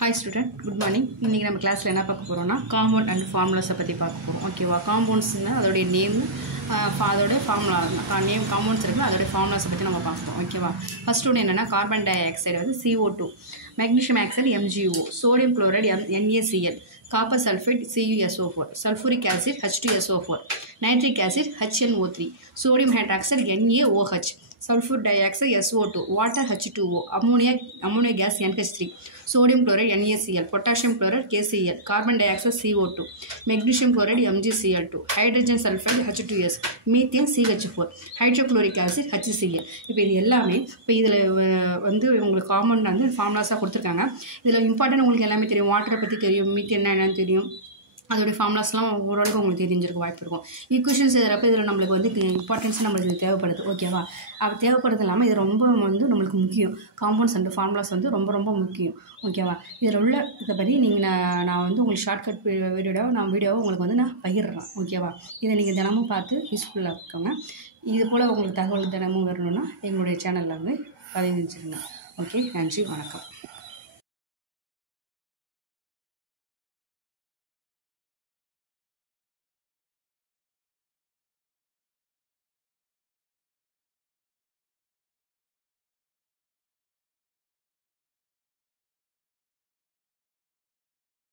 Hi student, good morning. இன்னைக்கு நம்ம கிளாஸ்ல என்ன பார்க்க போறோம்னா காம்பவுண்ட் அண்ட் ஃபார்முலாஸ் பத்தி பார்க்க போறோம். ஓகேவா? காம்பவுண்ட்ஸ்னா அதோட நேம் அதோட ஃபார்முலா நேம் காம்பவுண்ட்ஸ் இருக்கு அதோட ஃபார்முலாஸ் பத்தி நம்ம பார்ப்போம். ஓகேவா? ஃபர்ஸ்ட் ஒன் என்னன்னா கார்பன் டை ஆக்சைடு வந்து CO2, magnesium oxide MgO, sodium chloride NaCl, copper sulphate CuSO4, sulphuric acid H2SO4, nitric acid HNO3, sodium hydroxide NaOH, sulfur dioxide SO2, water H2O, ammonia gas NH3, sodium chloride NaCl, potassium chloride KCl, carbon dioxide CO2, magnesium chloride MgCl2, hydrogen sulfide H2S, methane CH4, hydrochloric acid HCl. இப்போ இது எல்லாமே இப்போ இதில் வந்து உங்களுக்கு common வந்து ஃபார்முலாஸாக கொடுத்துருக்காங்க. இதில் இம்பார்ட்டன்ட் உங்களுக்கு எல்லாமே தெரியும். வாட்டரை பற்றி தெரியும், மீத்தேன்னா என்னன்னு தெரியும், அதோடைய ஃபார்முலாஸ்லாம் ஓரளவுக்கு உங்களுக்கு தெரிஞ்சிருக்க வாய்ப்பு இருக்கும். ஈக்குவேஷன்ஸ் எழுதுறப்ப இதில் நம்மளுக்கு வந்து இம்பார்ட்டன்ஸ் நம்மளுக்கு தேவைப்படுது. ஓகேவா? அது தேவைப்படுறது இல்லாமல் இது ரொம்ப வந்து நம்மளுக்கு முக்கியம். காம்பவுண்ட்ஸ் அண்ட் ஃபார்முலாஸ் வந்து ரொம்ப ரொம்ப முக்கியம். ஓகேவா? இதில் உள்ள இதை பற்றி நீங்கள் நான் வந்து உங்களுக்கு ஷார்ட்கட் வீடியோவை உங்களுக்கு வந்து நான் பகிர்றேன். ஓகேவா? இதை நீங்கள் தினமும் பார்த்து யூஸ்ஃபுல்லாக இருக்கோங்க. இது போல் உங்களுக்கு தகவல் தினமும் வரணும்னா எங்களுடைய சேனலில் வந்து பதிவு செஞ்சுருங்க. ஓகே, நன்றி, வணக்கம்.